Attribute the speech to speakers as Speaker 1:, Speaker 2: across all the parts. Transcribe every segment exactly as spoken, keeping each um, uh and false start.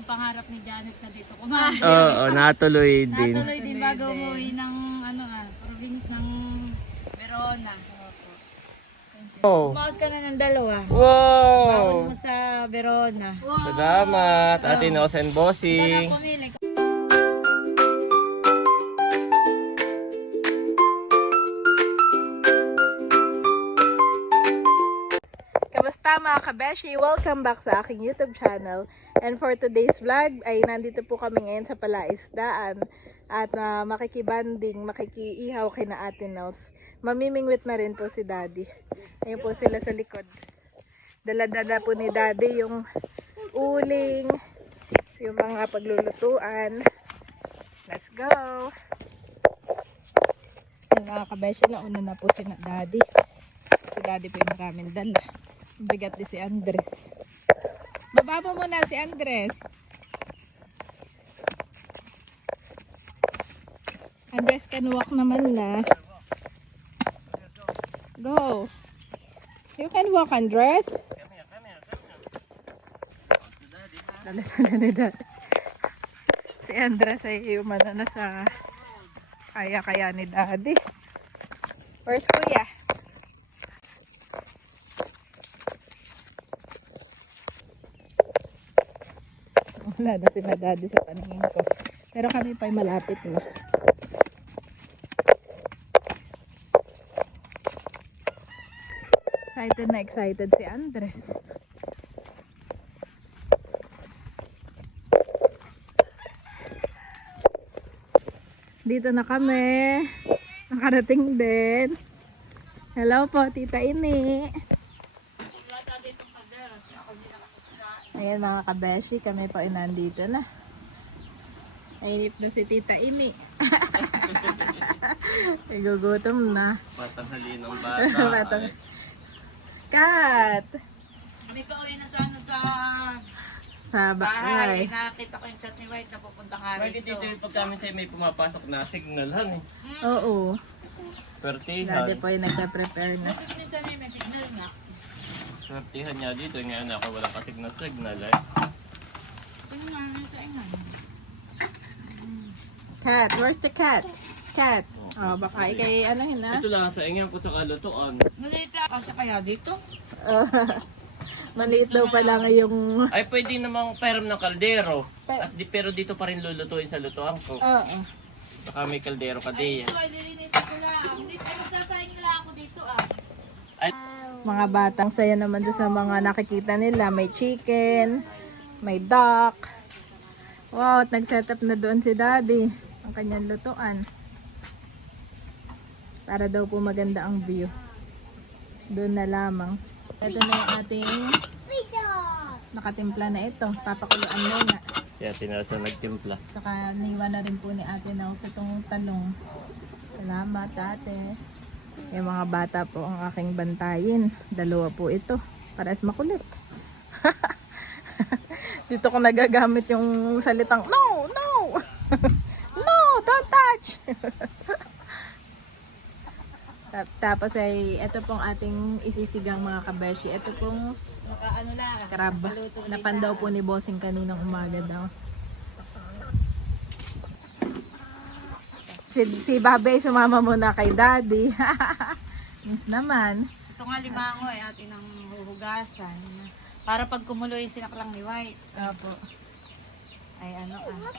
Speaker 1: pangarap ni Janet na dito kumain.
Speaker 2: Oo, oh, natuloy din.
Speaker 1: Natuloy din bago umuwi ng ano ah, province ng Verona.
Speaker 2: Oh.
Speaker 1: Umaos ka na ng dalawa. Baon
Speaker 2: Wow!
Speaker 1: mo sa Verona.
Speaker 2: Salamat, Ate Nos and
Speaker 1: Ikaw
Speaker 2: Bossing.
Speaker 1: na pumili.
Speaker 3: Kamusta mga kabeshi? Welcome back sa aking YouTube channel. And for today's vlog ay nandito po kami ngayon sa Palaisdaan at uh, makikibanding, makikiihaw kay na Ate Nels. Mamimingwit na rin po si Daddy. Ayun po sila sa likod. Dala-dala po ni Daddy yung uling, yung mga paglulutuan. Let's go! Yung mga kabeshi, nauna na po si na Daddy. Si Daddy po yung maraming dala. Bigat din si Andres. Baba mo muna si Andres. Andres can walk naman na. Go. You can walk, Andres. Dala-dala ni Daddy. Si Andres ay umano na sa kaya-kaya ni Daddy. Where's Kuya? Wala na si Daddy sa paningin ko. Pero kami pa'y malapit na. Excited na excited si Andres. Dito na kami. Nakarating din. Hello po, Tita Ini. Ayan mga kabeshi, kami po ay nandito na. Nainip na si Tita Ini. Igugutom na.
Speaker 2: Patanghali ng bata.
Speaker 3: Batang. Kat!
Speaker 1: Kami pa uwi na sa ano sa
Speaker 3: Sa
Speaker 1: bahay.
Speaker 3: bahay.
Speaker 1: Nakita ko yung chat ni White na pupunta ka
Speaker 2: Pwede
Speaker 1: rito.
Speaker 2: dito yung pag kami sa'yo may pumapasok na signalhan eh.
Speaker 3: Oo.
Speaker 2: Pertihan.
Speaker 3: Daddy po ay nagka-prepare na.
Speaker 1: Bakit minsan may may signal nga?
Speaker 2: Pertihan niya dito. Ngayon ako walang kasignal signal eh.
Speaker 1: Kaya nga, nasa ingan.
Speaker 3: Cat, where's the cat? Cat. Oh, baka ikay ano yun ha?
Speaker 2: Ito lang sa ingyan ko sa kalutuan.
Speaker 1: Maliit lang. Kasi kaya dito?
Speaker 3: Maliit daw pa lang yung...
Speaker 2: Ay pwede namang peram ng kaldero.
Speaker 3: Pa-
Speaker 2: At di, pero dito pa rin lulutuin sa lutuan ko.
Speaker 3: Oo.
Speaker 2: Baka may kaldero ka
Speaker 1: Ay,
Speaker 2: di.
Speaker 1: ito ay lilinisin ko lang. Dito ay magsasahin na lang ako dito ah.
Speaker 2: Ay,
Speaker 3: Mga batang saya naman doon sa mga nakikita nila. May chicken, may duck. Wow, at nag-set up na doon si Daddy. Ang kanyang lutuan. Para daw po maganda ang view. Doon na lamang. Ito na yung ating nakatimpla na ito. Papakuluan muna.
Speaker 2: kaya tinasa nagtimpla.
Speaker 3: Saka niwan na rin po ni ate na sa itong talong. Salamat ate. Yung mga bata po ang aking bantayin. Dalawa po ito. Parehas makulit. Dito ko nagagamit yung salitang no, no. No, don't touch. Tapos ay ito pong ating isisigang mga kabeshi. Ito pong
Speaker 1: Naka ano lang.
Speaker 3: crab. Napandaw po ni Bossing kaninang umaga daw. Si, si Babay sumama muna kay Daddy. Miss naman.
Speaker 1: Ito nga limango eh, atin ang huhugasan. Para pag kumulo yung sinaklang ni White.
Speaker 3: Opo.
Speaker 1: Ay ano ah.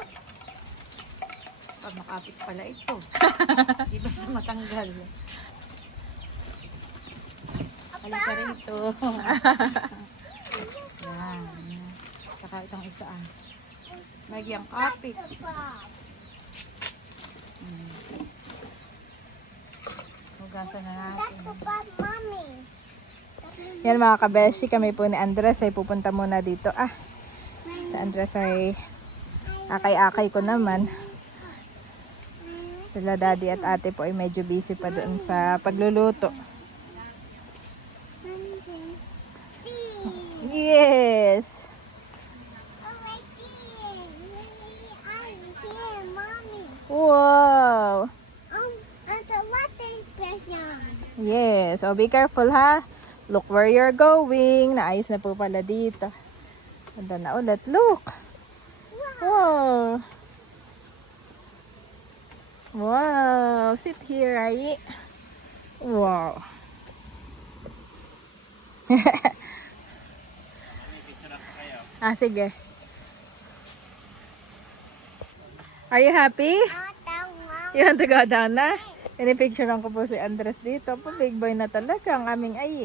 Speaker 1: Pag makapit pala ito. Di ba sa matanggal? Halika rin ito. Yan. Saka itong isaan. Lagi ang kapit. Hmm. Hugasan na natin.
Speaker 3: Yan mga kabeshi, kami po ni Andres ay pupunta muna dito. Ah, si Andres ay akay-akay ko naman. Sila Daddy at ate po ay medyo busy pa doon sa pagluluto. Yes! Wow! Yes. So, be careful ha. Look where you're going. Naayos na po pala dito. Ganda na ulit. Look. Wow. Wow. Sit here, Ai. Wow. Ah, sige. Are you happy? You want to go down na? Pinipicturean ko po si Andres dito. Po, big boy na talaga ang aming Ai.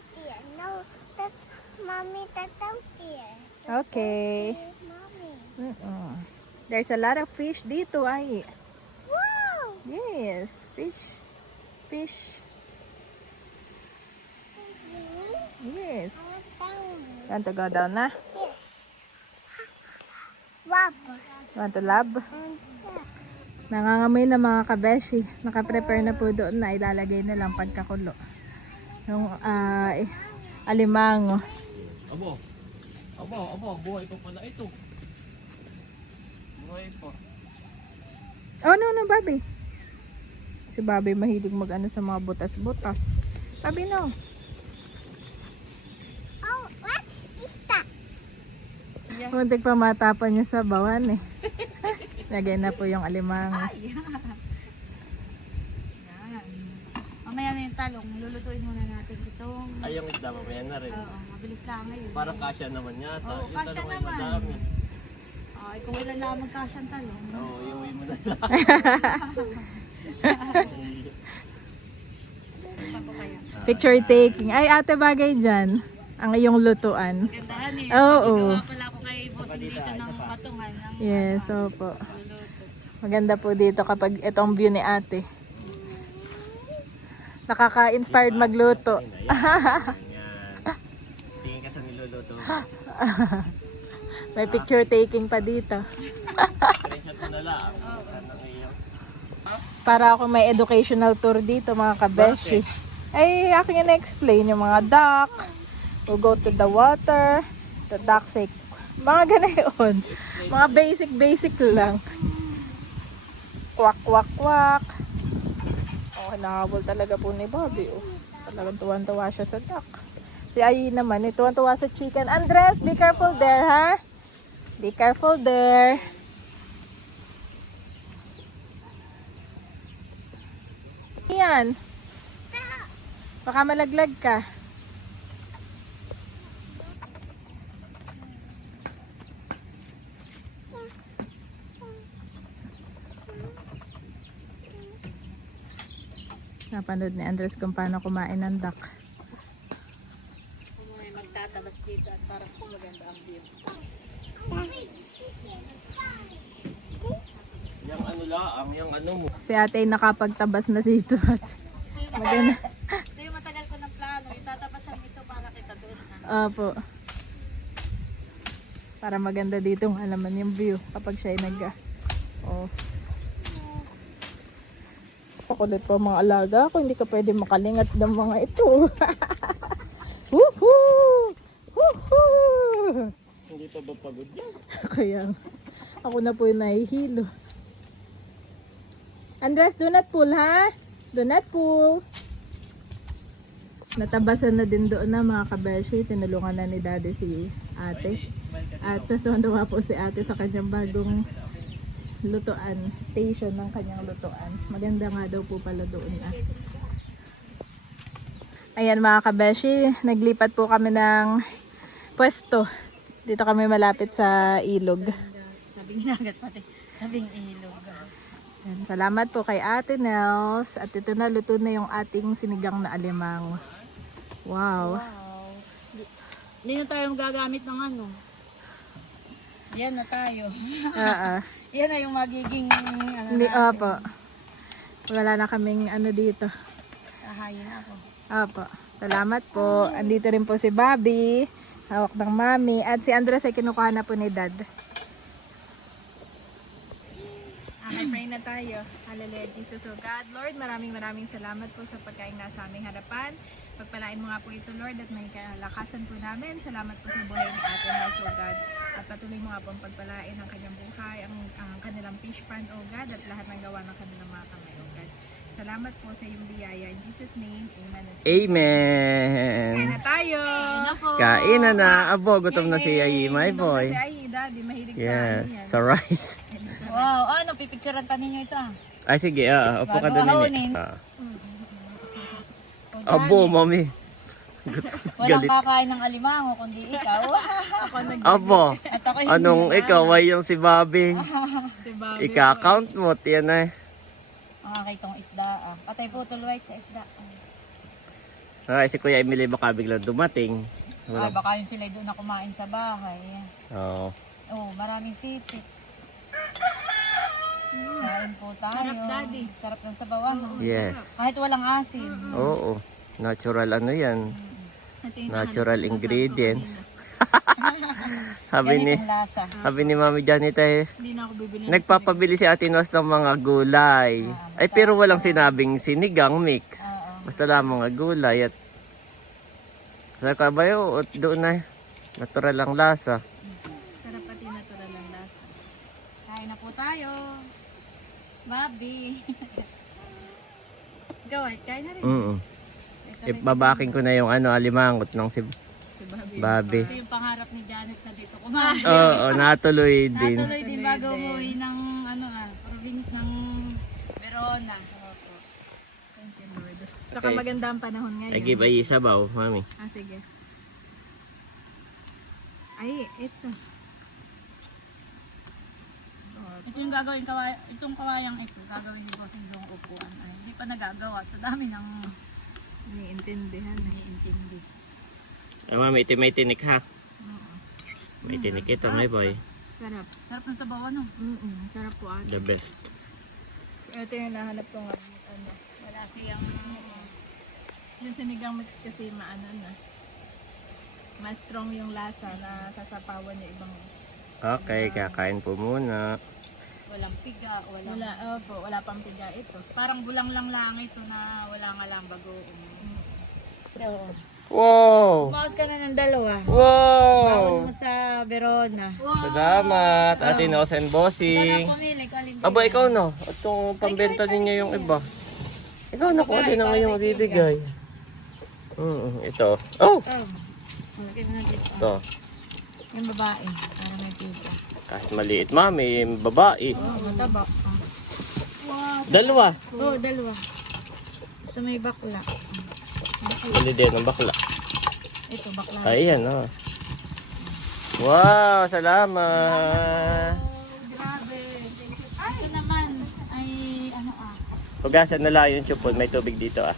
Speaker 4: Mommy, that's out there.
Speaker 3: Okay.
Speaker 4: Mommy.
Speaker 3: Mm-mm. There's a lot of fish dito, Ai.
Speaker 4: Wow!
Speaker 3: Yes, fish. Fish. Yes.
Speaker 4: Down.
Speaker 3: Want to go down na?
Speaker 4: Yes. Wow.
Speaker 3: Want to lab? Nangangamoy na mga kabeshi. Nakaprepare na po doon na ilalagay na lang pagkakulo. Yung ah, eh, alimango.
Speaker 2: Abo. Abo, abo, buhay pa pala ito. Buhay pa.
Speaker 3: Oh, no, no, Bobby. Si Bobby mahilig mag-ano sa mga butas-butas. Bobby, no.
Speaker 4: Oh, what is that?
Speaker 3: Muntik pa matapan niya sa bawan eh. Lagay na po yung alimango.
Speaker 1: Yan. Mamaya na yung talong. Lulutuin muna natin itong...
Speaker 2: Ay, yung isda mamaya na rin.
Speaker 1: Oo, mabilis lang ngayon.
Speaker 2: Parang kasya naman yata.
Speaker 1: Oo,
Speaker 2: Yung
Speaker 1: kasya
Speaker 2: talong ay
Speaker 1: naman.
Speaker 2: madami.
Speaker 1: Ay, kung ilan lang magkasyang talong.
Speaker 2: Oo, iuwi mo na lang.
Speaker 1: Saan ko kaya?
Speaker 3: Picture taking. Ay, ate bagay dyan. Ang iyong lutuan.
Speaker 1: Gandahan eh.
Speaker 3: Oo.
Speaker 1: Gawa pala ako kay bossing dito ng patungan. Ng,
Speaker 3: Yes, opo.
Speaker 1: luluto.
Speaker 3: Maganda po dito kapag itong view ni ate. Nakaka-inspired magluto.
Speaker 2: Ayan. Tingin ka sa niluluto.
Speaker 3: May picture taking pa dito.
Speaker 2: Screenshot mo na lang. Anong iyong...
Speaker 3: Para ako may educational tour dito mga kabeshi. Ay, aking na-explain yung mga duck. We'll go to the water. The duck sake. Mga ganayon. Mga basic basic lang. Kwak kwak kwak. Oh, nahabol talaga po ni Bobby. Oh. Talagang tuwan-tuwa siya sa duck. Si Ai naman, eh, tuwan-tuwa sa chicken. Andres, be careful there, ha? Be careful there. Yan. Baka malaglag ka. Napanood ni Andres kung paano kumain ng duck.
Speaker 1: Kung may magtatabas dito at para mas maganda ang view.
Speaker 2: Yung ano lang, yung ano mo.
Speaker 3: Si ate ay nakapagtabas na dito. Maganda.
Speaker 1: Ito yung matagal ko ng plano. Yung tatapasan nito para kita doon. Ha?
Speaker 3: Opo. Para maganda dito ang alaman yung view kapag siya ay nag oh. Pakulit po mga alaga ako, hindi ka pwede makalingat ng mga ito. Woohoo! Woohoo!
Speaker 2: Hindi pa ba pagod yan?
Speaker 3: Kaya ako na po yung nahihilo. Andres, do not pull, ha? Do not pull. Natabasan na din doon na mga kabeshi. Tinulungan na ni daddy si ate. At nasuwa po si ate sa kanyang bagong lutuan, station ng kanyang lutuan. Maganda nga daw po pala doon ah. Ayan mga kabeshi, naglipat po kami ng pwesto. Dito kami malapit sa ilog.
Speaker 1: Sabing nagat pati. Sabing ilog.
Speaker 3: Ayan, salamat po kay Ate Nels. At ito na, luto na yung ating sinigang na alimang. Wow.
Speaker 1: Wow. Hindi na tayo gagamit ng ano. Yan na tayo.
Speaker 3: Oo.
Speaker 1: Yan na yung magiging ano
Speaker 3: Hindi,
Speaker 1: natin.
Speaker 3: opo. Wala na kaming ano dito.
Speaker 1: Kahayin ako.
Speaker 3: Opo. Salamat po. Andito rin po si Bobby. Hawak ng mami. At si Andres ay kinukuha na po ni Dad. Okay, pray na tayo. Hallelujah, Jesus, O God. Lord, maraming maraming salamat po sa pagkain nasa aming harapan. Pagpalain mo nga po ito, Lord, at may kalakasan po namin. Salamat po sa buhay ni Ate Nels, O God. At patuloy mo nga po ang pagpalain ng kanyang buhay, ang, ang kanilang fish pond, O God, at lahat ng gawa ng kanilang mga kamay, O God. Salamat po sa iyong biyaya. In Jesus' name, Amen.
Speaker 2: Amen!
Speaker 3: Kain na tayo!
Speaker 1: Ano po?
Speaker 2: Kain na na. Abo, gutom na si Ai, my
Speaker 3: Gutom
Speaker 2: boy.
Speaker 3: na si Aida. Daddy. Mahilig sa ano
Speaker 2: Yes,
Speaker 3: yan.
Speaker 2: sa rice.
Speaker 1: Wow, ano, pipicturean pa ninyo ito ah.
Speaker 2: Ay, sige, ah, upo ka
Speaker 1: Bago
Speaker 2: doon,
Speaker 1: haunin.
Speaker 2: nene. Ah.
Speaker 1: O,
Speaker 2: Abo,
Speaker 1: Daddy,
Speaker 2: mami.
Speaker 1: walang
Speaker 2: galit.
Speaker 1: kakain ng alimango, kundi ikaw.
Speaker 3: Ako nag
Speaker 2: Abo,
Speaker 1: At ako hindi
Speaker 2: anong
Speaker 1: na-
Speaker 2: ikaw ay yung si Bobby?
Speaker 3: si Bobby.
Speaker 2: Ika-count mo, tiyan na.
Speaker 1: Ang akitong isda ah. Patay putol white sa isda.
Speaker 2: Ay, si Kuya Emily baka biglang dumating.
Speaker 1: Ay,
Speaker 2: Wala.
Speaker 1: baka yung sila doon na kumain sa bahay.
Speaker 2: Oo.
Speaker 1: Oh, maraming sipit. Kain po tayo.
Speaker 3: Sarap, Daddy.
Speaker 1: Sarap ng sabawan.
Speaker 2: Yes.
Speaker 1: Kahit walang asin.
Speaker 2: Oo. Natural ano yan.
Speaker 3: Ito yung
Speaker 2: Natural
Speaker 3: nahanap ko sa
Speaker 2: ingredients.
Speaker 1: Ganito
Speaker 2: Sabi ni,
Speaker 1: ang lasa.
Speaker 2: sabi ni Mami Janet eh,
Speaker 3: Hindi na ako bibili.
Speaker 2: nagpapabili si Ate Nos ng mga gulay. Ay, pero walang sinabing sinigang mix.
Speaker 1: Oo.
Speaker 2: Basta lang mga gulay at sa kabayo, at doon na natural ang lasa.
Speaker 3: Sarap pati natural ang lasa.
Speaker 1: Kain na po tayo. Bobby. Ikaw ay kain na rin.
Speaker 2: Mm.
Speaker 1: Ito,
Speaker 2: Ibabaking ko na yung ano, alimangot ng si
Speaker 3: Si Bobby.
Speaker 2: Bobby.
Speaker 1: ito yung pangarap ni Janet na dito kumain.
Speaker 2: Oo, natuloy din.
Speaker 1: Natuloy din bago umuwi ng ano ah, province ng Verona. Opo.
Speaker 3: Thank you, Lord. Saka
Speaker 2: Okay.
Speaker 3: maganda ang panahon ngayon.
Speaker 2: Ay, give ay sabaw, Mami.
Speaker 3: Ah, sige. Ay, ito.
Speaker 1: Ito yung gagawin kaway, itong kawayang ito, gagawin ko sa yung upuan. Ay, hindi pa nagagawa sa dami ng
Speaker 3: Iniintindihan. eh.
Speaker 1: iniintindi.
Speaker 2: Ay, Mami, ito may tinik ha. May tinik ito, may boy.
Speaker 3: Sarap.
Speaker 1: Sarap ng sabaw ano?
Speaker 3: Mm-mm. Sarap po ate.
Speaker 2: The best.
Speaker 3: Ito yung nahanap ko nga. Ano,
Speaker 1: Wala siyang
Speaker 3: yung sinigang mix kasi maano na. Mas strong yung lasa na sasapawan yung ibang.
Speaker 2: Okay, kakain po muna.
Speaker 1: walang piga, walang
Speaker 3: Wala, opo, wala pang piga ito.
Speaker 1: parang bulang lang lang ito na wala nga lang bagoong. Oo.
Speaker 2: Wow!
Speaker 1: Umaos ka na ng dalawa. Baon
Speaker 2: Wow!
Speaker 1: mo sa Verona.
Speaker 2: Salamat, Ate Nos and
Speaker 1: Ikaw
Speaker 2: Bossing.
Speaker 1: na pumili, kalin
Speaker 2: Aba, ikaw no. At itong pambenta ninyo yung iba. Ikaw na kung alin ang iyong bibigay. Mm, ito. Oh!
Speaker 1: Oh. Malaki na natin.
Speaker 2: Ito.
Speaker 1: Yung babae, para may piga.
Speaker 2: Kahit maliit, Mami, yung babae.
Speaker 1: Oh, mataba. Oh.
Speaker 2: Dalawa.
Speaker 1: Oh, dalawa. Sa may bakla.
Speaker 2: Bili din ng bakla.
Speaker 1: Ito, bakla.
Speaker 2: Ayan, oh. Wow, salamat.
Speaker 1: Grabe. Ito naman ay ano ah.
Speaker 2: Hugasan na lang yung chupon. May tubig dito ah.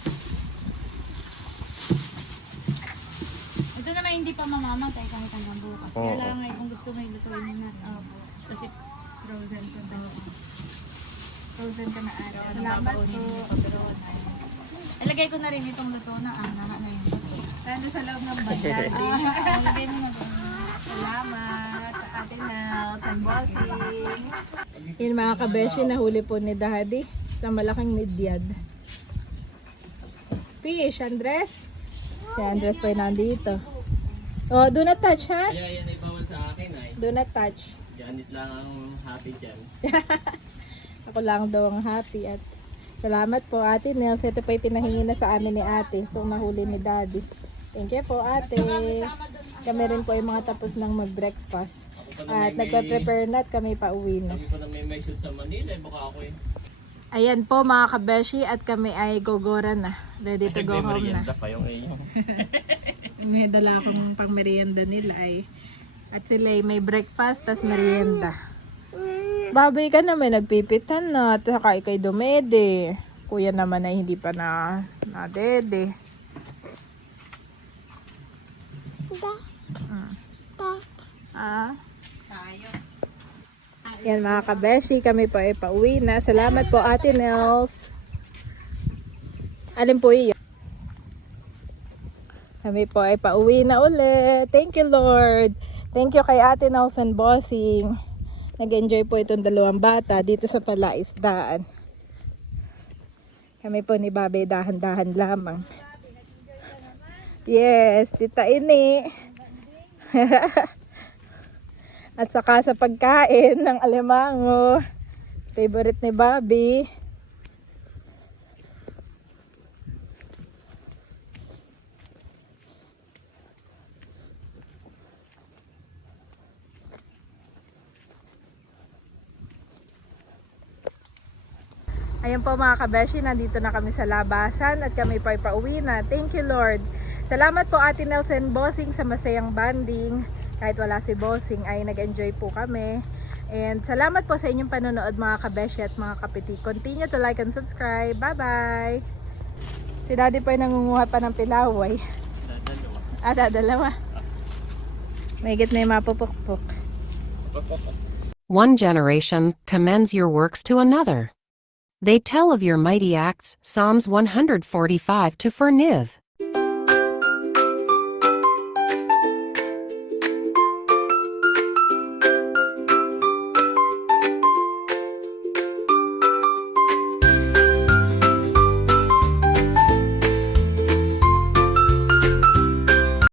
Speaker 1: Ito naman hindi pa mamamatay kahit hanggang bukas.
Speaker 2: Oo.
Speaker 1: Kaya lang ay kung gusto mo ilutuin mo na. Opo. Kasi
Speaker 3: Frozen ko daw. Frozen ka na araw.
Speaker 1: salamat po. Ilagay ko na rin itong luto na ah. Naka na yun.
Speaker 3: Sana sa loob ng bag.
Speaker 1: Ah, ilagay mo na doon.
Speaker 3: Salamat sa atin na sa bossing. Yun mga kabeshi, nahuli po ni Daddy sa malaking midyad. Fish, Andres. Si Andres po yung nandito. Oh, do not touch ha?
Speaker 2: Kaya yan ay bawal sa akin ay.
Speaker 3: Do not touch.
Speaker 2: Janit lang ang happy dyan.
Speaker 3: Ako lang daw ang happy at salamat po ate Nels. Ito po yung pinahingi na sa amin ni ate. Itong nahuli ni Daddy. Thank you po ate. Kami rin po ay mga tapos ng mag-breakfast. At nagpe-prepare na at kami pa uwi na.
Speaker 2: Sabi ko na may may shoot sa Manila, eh, baka ako eh.
Speaker 3: Ayan po mga kabeshi at kami ay gogora na. Ready to go home na.
Speaker 2: pa yung iyo.
Speaker 3: May dala akong pang merienda nila ay. At sila ay may breakfast tas merienda. Babay ka na may nagpipitan na at saka ikay dumede. Kuya naman ay hindi pa na nadede. Mm. Ah.
Speaker 1: Tayo.
Speaker 3: Yan mga kabeshi, kami po ay pauwi na. Salamat po Ate Nels. Alin po iyon? Kami po ay pauwi na ulit. Thank you Lord. Thank you kay Ate Nels and Bossing. Nag-enjoy po itong dalawang bata dito sa palaisdaan. Kami po ni Babay dahan-dahan lamang. Yes, Tita Ini. At saka sa pagkain ng alimango. Favorite ni Bobby. Ayan po mga kabeshi, nandito na kami sa labasan at kami po ay pauwi na. Thank you Lord. Salamat po Ate Nelson Bossing sa masayang banding. Kahit wala si Bossing ay nag-enjoy po kami. And salamat po sa inyong panonood mga kabeshi at mga kapiti. Continue to like and subscribe. Bye bye. Si Daddy po ay nangunguha pa ng pilaway.
Speaker 2: Dadalawa.
Speaker 3: Ah, dadalawa. May git may mapupukpuk.
Speaker 5: One generation commends your works to another. They tell of your mighty acts, Psalms one forty-five to Forniv.